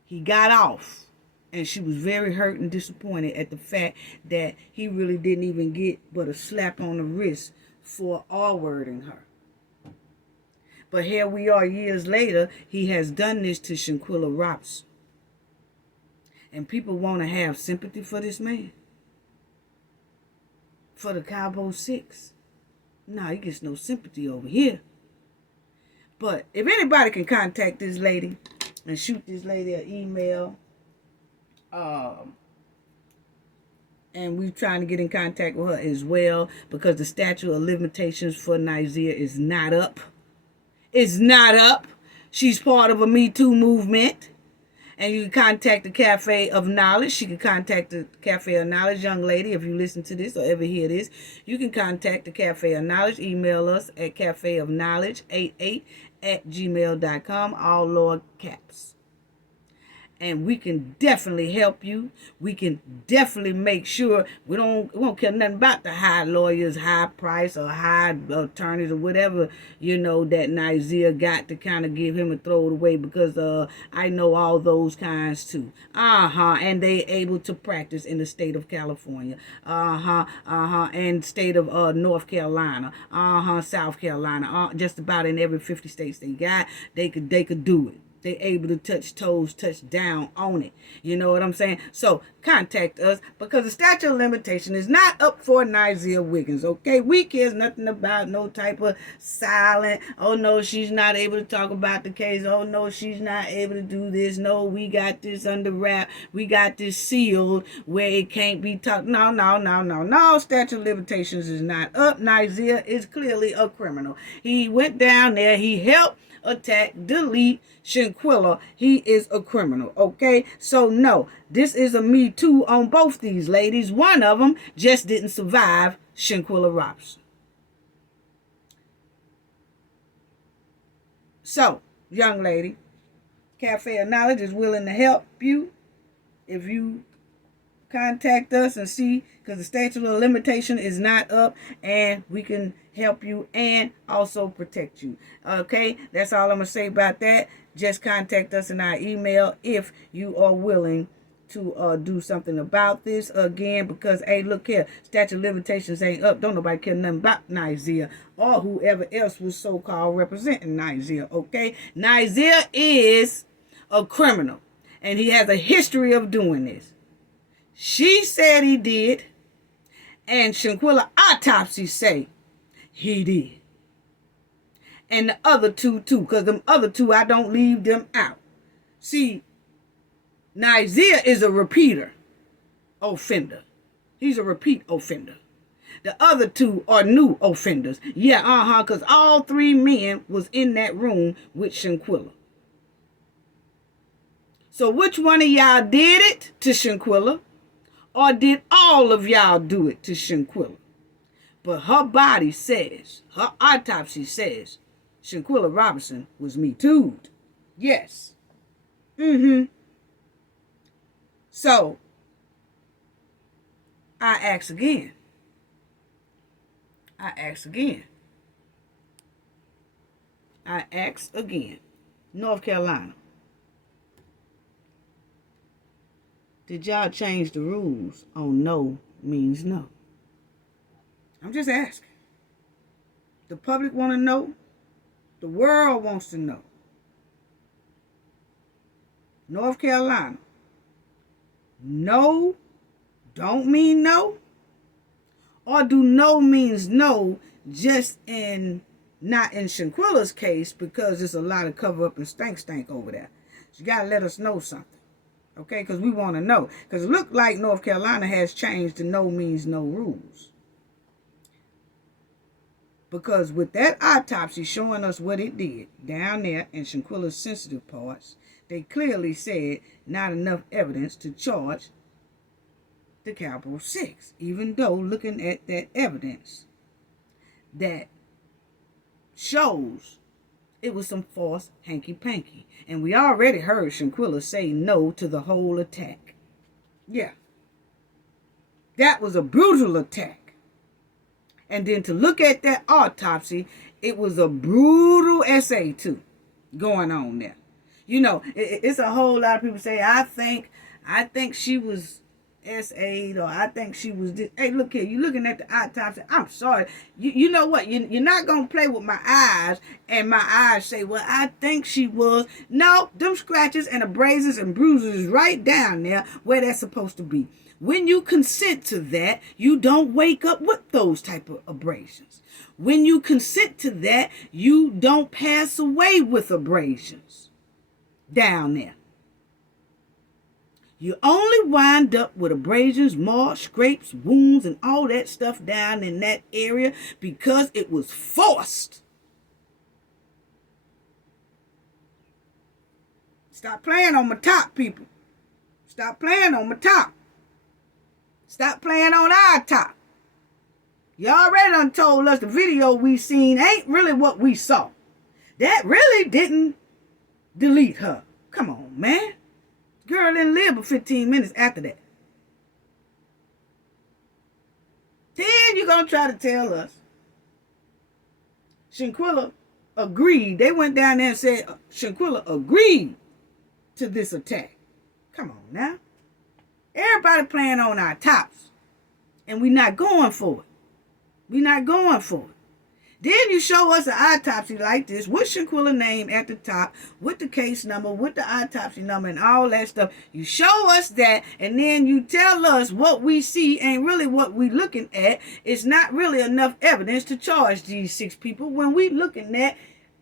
He got off, and she was very hurt and disappointed at the fact that he really didn't even get but a slap on the wrist for R-wording her. But here we are years later, he has done this to Shanquella Robinson. And people want to have sympathy for this man. For the Cabo 6. Nah, he gets no sympathy over here. But if anybody can contact this lady and shoot this lady an email, and we're trying to get in contact with her as well, because the statute of limitations for Nizia is not up. It's not up. She's part of a Me Too movement. And you can contact the Cafe of Knowledge. She can contact the Cafe of Knowledge, young lady, if you listen to this or ever hear this. You can contact the Cafe of Knowledge. Email us at cafeofknowledge88@gmail.com, all lower caps. And we can definitely help you. We can definitely make sure we won't care nothing about the high lawyers, high price, or high attorneys, or whatever, that Nizia got to kind of give him a throw it away, because I know all those kinds too. And they able to practice in the state of California. And state of North Carolina. South Carolina. Just about in every 50 states they got, they could do it. They able to touch toes, touch down on it. You know what I'm saying? So contact us, because the statute of limitation is not up for Nizia Wiggins, okay? We cares nothing about no type of silent, oh no, she's not able to talk about the case. Oh no, she's not able to do this. No, we got this under wrap. We got this sealed where it can't be talked. No. Statute of limitations is not up. Nizia is clearly a criminal. He went down there. He helped attack, delete Shanquella. He is a criminal, okay? So no, this is a Me Too on both these ladies. One of them just didn't survive Shanquella Robinson. So, young lady, Cafe of Knowledge is willing to help you if you contact us and see, because the statute of limitation is not up, and we can help you and also protect you. Okay, that's all I'm gonna say about that. Just contact us in our email if you are willing to do something about this. Again, because hey, look here, statute of limitations ain't up. Don't nobody care nothing about Nizia or whoever else was so-called representing Nizia. Okay, Nizia is a criminal, and he has a history of doing this. She said he did, and Shanquella autopsy say he did. And the other two too, because them other two, I don't leave them out. See, Nizia is a repeater offender. He's a repeat offender. The other two are new offenders. Yeah, because all three men was in that room with Shanquella. So which one of y'all did it to Shanquella? Or did all of y'all do it to Shanquella? But her body says, her autopsy says, Shanquella Robinson was Me Too'd. Yes. So, I ask again. North Carolina. Did y'all change the rules on no means no? I'm just asking. The public want to know. The world wants to know. North Carolina. No don't mean no? Or do no means no just not in Shanquella's case, because there's a lot of cover up and stank over there. So you got to let us know something. Okay, because we want to know. Because it looked like North Carolina has changed the no means no rules. Because with that autopsy showing us what it did down there in Shanquella's sensitive parts, they clearly said not enough evidence to charge the Cabo 6. Even though looking at that evidence that shows it was some false hanky-panky. And we already heard Shanquella say no to the whole attack. Yeah. That was a brutal attack. And then to look at that autopsy, it was a brutal essay too going on there. You know, it's a whole lot of people say, I think she was SA'd, or I think she was this. Hey, look here, you looking at the autopsy. I'm sorry. You know what? You're not going to play with my eyes and my eyes say, well, I think she was. No, them scratches and abrasions and bruises is right down there where they're supposed to be. When you consent to that, you don't wake up with those type of abrasions. When you consent to that, you don't pass away with abrasions down there. You only wind up with abrasions, marks, scrapes, wounds, and all that stuff down in that area because it was forced. Stop playing on my top, people. Stop playing on my top. Stop playing on our top. You already done told us the video we seen ain't really what we saw. That really didn't delete her. Come on, man. Girl didn't live but 15 minutes after that. Then you're going to try to tell us Shanquilla agreed. They went down there and said Shanquilla agreed to this attack. Come on now. Everybody playing on our tops. And we're not going for it. We're not going for it. Then you show us an autopsy like this with Shanquilla name at the top, with the case number, with the autopsy number, and all that stuff. You show us that, and then you tell us what we see ain't really what we looking at. It's not really enough evidence to charge these 6 people when we looking at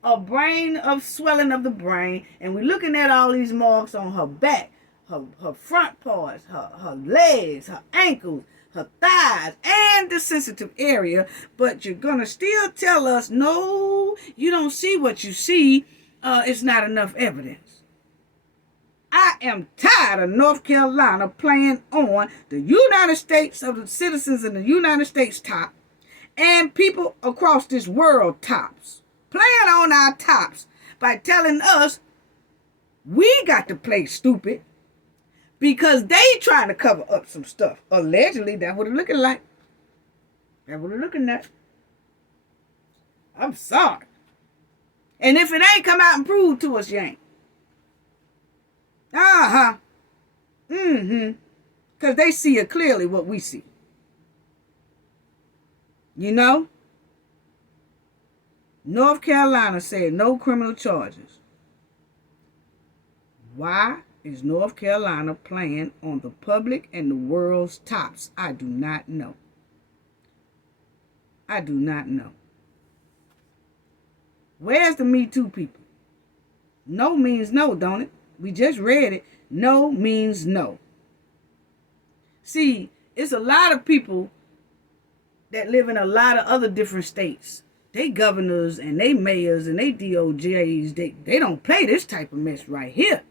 a brain of swelling of the brain, and we looking at all these marks on her back, her front parts, her legs, her ankles, her thighs, and the sensitive area, but you're gonna still tell us, no, you don't see what you see. It's not enough evidence. I am tired of North Carolina playing on the United States of the citizens in the United States top and people across this world tops. Playing on our tops by telling us we got to play stupid because they trying to cover up some stuff. Allegedly, that's what it's looking like. That's what it's looking at. I'm sorry. And if it ain't come out and prove to us, you ain't. Because they see it clearly what we see. You know? North Carolina said no criminal charges. Why is North Carolina playing on the public and the world's tops? I do not know. I do not know. Where's the Me Too people? No means no, don't it? We just read it. No means no. See, it's a lot of people that live in a lot of other different states. They governors and they mayors and they DOJs, they don't play this type of mess right here.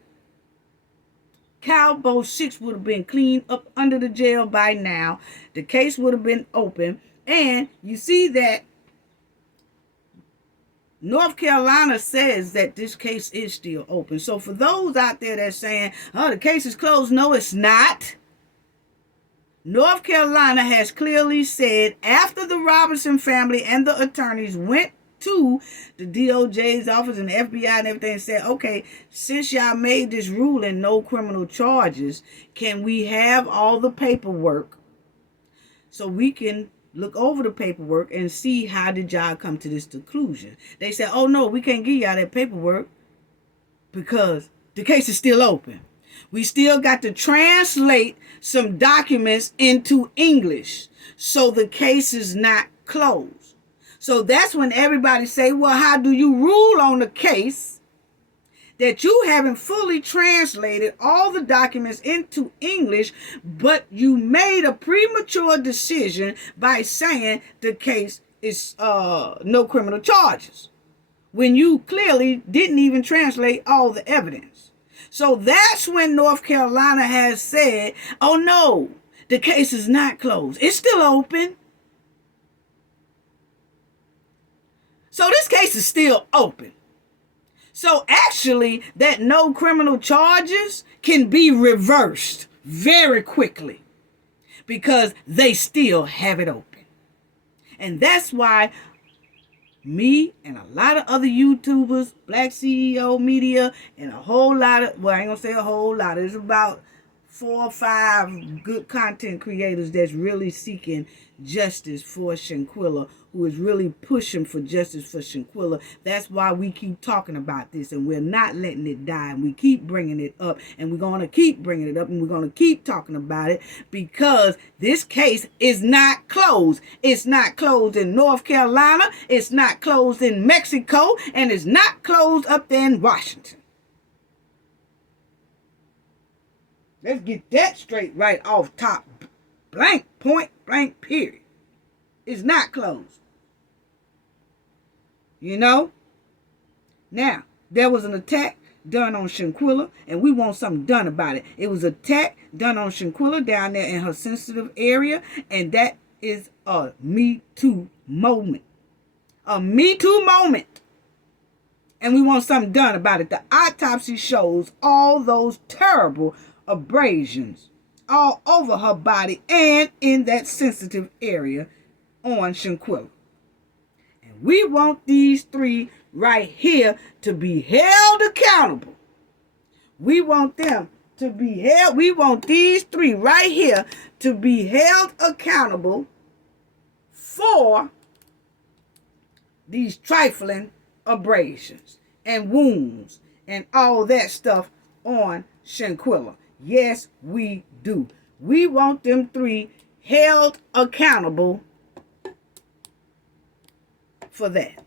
Cabo 6 would have been cleaned up under the jail by now. The case would have been open. And you see that North Carolina says that this case is still open. So for those out there that's saying, oh, the case is closed, no, it's not. North Carolina has clearly said after the Robinson family and the attorneys went to the DOJ's office and the FBI and everything and said, okay, since y'all made this ruling, no criminal charges, can we have all the paperwork so we can look over the paperwork and see how did y'all come to this conclusion? They said, oh no, we can't give y'all that paperwork because the case is still open. We still got to translate some documents into English, so the case is not closed. So that's when everybody say, well, how do you rule on the case that you haven't fully translated all the documents into English, but you made a premature decision by saying the case is no criminal charges, when you clearly didn't even translate all the evidence. So that's when North Carolina has said, oh no, the case is not closed. It's still open. So this case is still open. So actually, that no criminal charges can be reversed very quickly because they still have it open. And that's why me and a lot of other YouTubers, Black CEO Media, and a whole lot of, well, I ain't gonna say a whole lot, it's about 4 or 5 good content creators that's really seeking justice for Shanquella, who is really pushing for justice for Shanquella. That's why we keep talking about this, and we're not letting it die, and we keep bringing it up, and we're going to keep bringing it up, and we're going to keep talking about it, because this case is not closed. It's not closed in North Carolina, it's not closed in Mexico, and it's not closed up there in Washington. Let's get that straight right off top. Blank, point blank, period. It's not closed. You know? Now, there was an attack done on Shanquella, and we want something done about it. It was an attack done on Shanquella down there in her sensitive area, and that is a Me Too moment. A Me Too moment. And we want something done about it. The autopsy shows all those terrible abrasions all over her body and in that sensitive area on Shanquella. And we want these 3 right here to be held accountable. We want them to be held. We want these 3 right here to be held accountable for these trifling abrasions and wounds and all that stuff on Shanquella. Yes, we do. We want them 3 held accountable for that.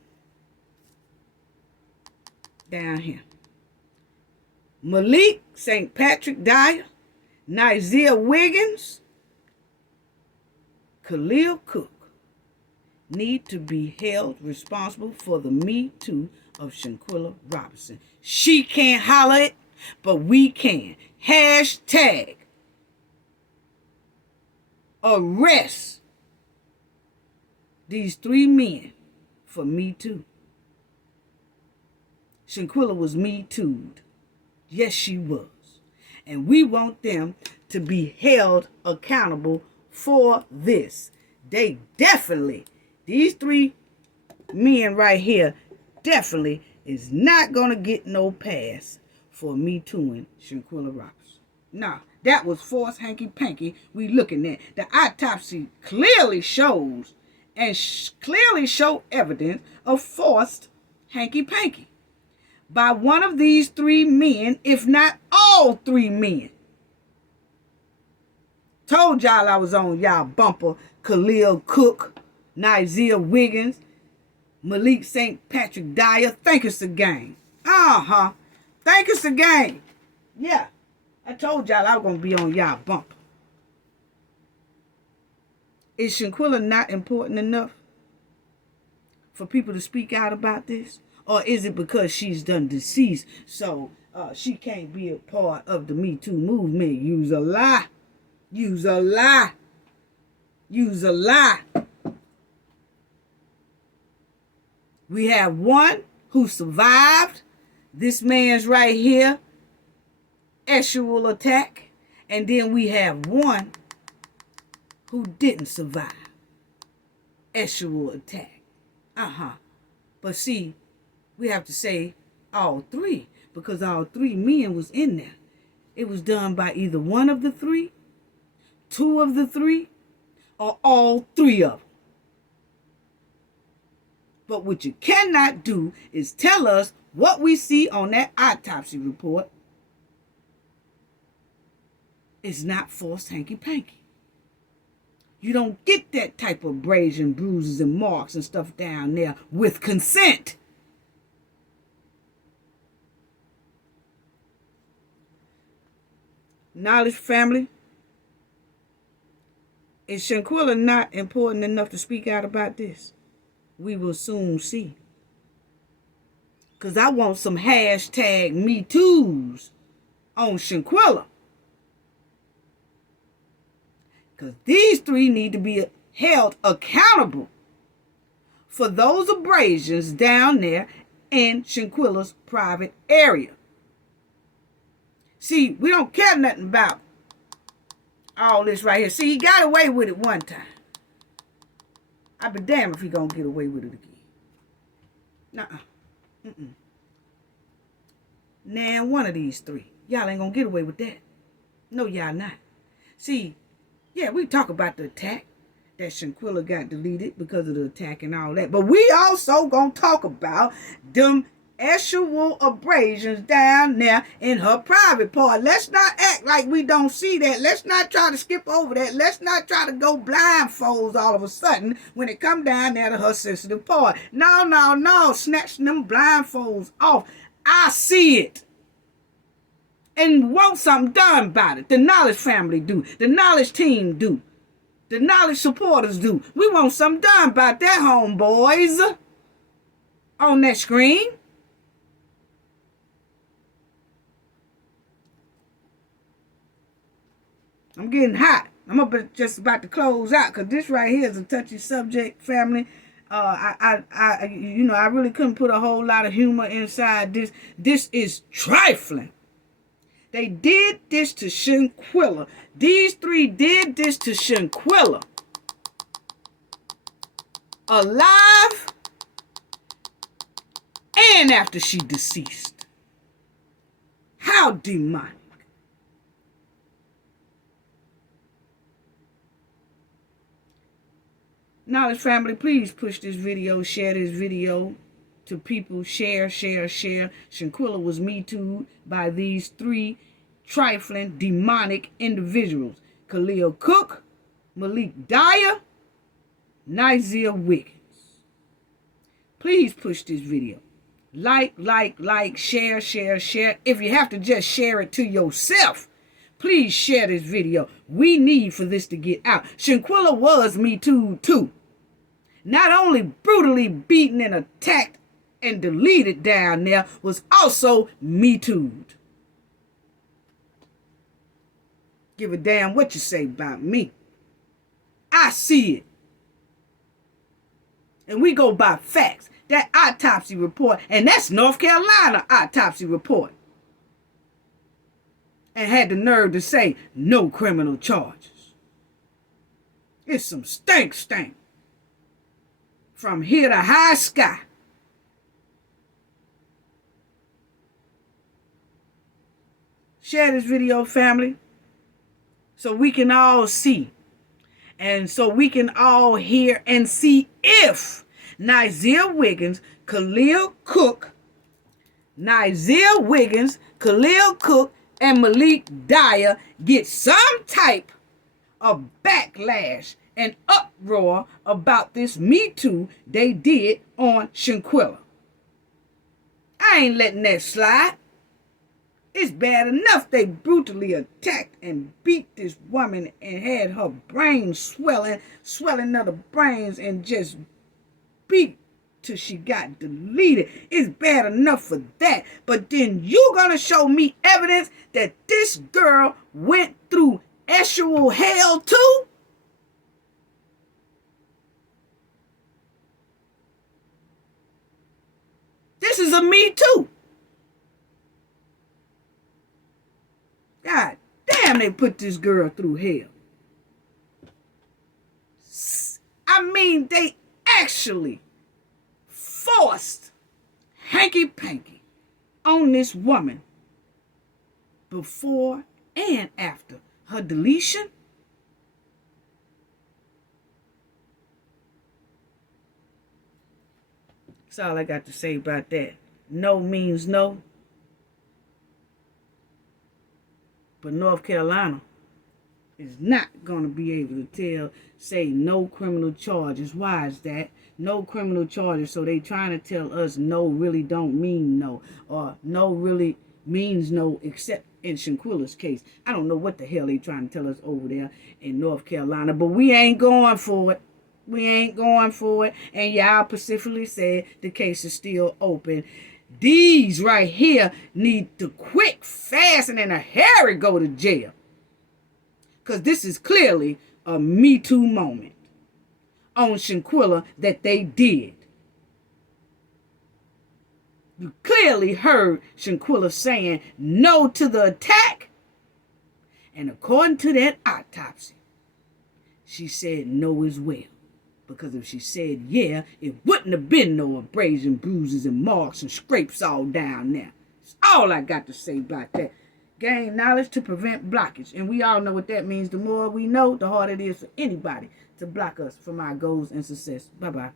Down here. Malik St. Patrick Dyer, Nizia Wiggins, Khalil Cook need to be held responsible for the Me Too of Shanquella Robinson. She can't holler it, but we can. Hashtag arrest these 3 men for Me Too. Shanquella was Me Too'd. Yes, she was. And we want them to be held accountable for this. They definitely, these 3 men right here, definitely is not going to get no pass for Me Tooing Shanquella Robinson. Nah, that was forced hanky-panky we looking at. The autopsy clearly shows and clearly show evidence of forced hanky-panky by one of these 3 men, if not all 3 men. Told y'all I was on y'all bumper. Khalil Cook, Nizia Wiggins, Malik St. Patrick Dyer. Thank us again. Thank us again. Yeah, I told y'all I was going to be on y'all bumper. Is Shanquella not important enough for people to speak out about this? Or is it because she's done deceased, so she can't be a part of the Me Too movement? Use a lie. Use a lie. Use a lie. We have one who survived this man's right here actual attack, and then we have one who didn't survive actual attack. But see, we have to say all 3, because all 3 men was in there. It was done by either one of the 3, 2 of the 3, or all 3 of them. But what you cannot do is tell us what we see on that autopsy report is not forced hanky-panky. You don't get that type of abrasion, bruises, and marks and stuff down there with consent. Knowledge family, is Shanquella not important enough to speak out about this? We will soon see. Because I want some hashtag Me Too's on Shanquella. Because these 3 need to be held accountable for those abrasions down there in Shanquella's private area. See, we don't care nothing about all this right here. See, he got away with it one time. I'd be damned if he gonna get away with it again. Nuh-uh. Now, one of these three. Y'all ain't gonna get away with that. No, y'all not. See, yeah, we talk about the attack. That Shanquilla got deleted because of the attack and all that. But we also gonna talk about them actual abrasions down there in her private part. Let's not act like we don't see that. Let's not try to skip over that. Let's not try to go blindfolds all of a sudden when it come down there to her sensitive part. No. Snatch them blindfolds off. I see it. And want something done about it. The Knowledge family do. The Knowledge team do. The Knowledge supporters do. We want something done about that, homeboys. On that screen. I'm getting hot. I'm just about to close out because this right here is a touchy subject, family. I really couldn't put a whole lot of humor inside this. This is trifling. They did this to Shanquilla. These three did this to Shanquilla. Alive and after she deceased. How demonic. Knowledge family, please push this video, share this video to people. Share. Shanquilla was Me Too by these three trifling, demonic individuals. Khalil Cook, Malik Dyer, Nizia Wiggins. Please push this video. Like, share. If you have to just share it to yourself, please share this video. We need for this to get out. Shanquilla was Me Too too. Not only brutally beaten and attacked and deleted down there, was also Me Too'd. Give a damn what you say about me. I see it. And we go by facts. That autopsy report, and that's North Carolina autopsy report. And had the nerve to say no criminal charges. It's some stank. From here to high sky. Share this video, family, so we can all see. And so we can all hear and see if Nizia Wiggins, Khalil Cook, and Malik Dyer get some type of backlash and uproar about this Me Too they did on Shanquilla. I ain't letting that slide. It's bad enough they brutally attacked and beat this woman and had her brain swelling of the brains and just beat till she got deleted. It's bad enough for that. But then you gonna show me evidence that this girl went through actual hell too? This is a Me Too. God damn, they put this girl through hell. I mean, they actually forced hanky-panky on this woman before and after her deletion. That's all I got to say about that. No means no. But North Carolina is not going to be able to say no criminal charges. Why is that? No criminal charges. So they trying to tell us no really don't mean no. Or no really means no, except in Shanquilla's case. I don't know what the hell they trying to tell us over there in North Carolina. But we ain't going for it. We ain't going for it. And y'all specifically said the case is still open. These right here need to quick, fast, and in a hurry go to jail. Because this is clearly a Me Too moment on Shanquilla that they did. You clearly heard Shanquilla saying no to the attack. And according to that autopsy, she said no as well. Because if she said yeah, it wouldn't have been no abrasion, bruises, and marks and scrapes all down there. That's all I got to say about that. Gain knowledge to prevent blockage. And we all know what that means. The more we know, the harder it is for anybody to block us from our goals and success. Bye-bye.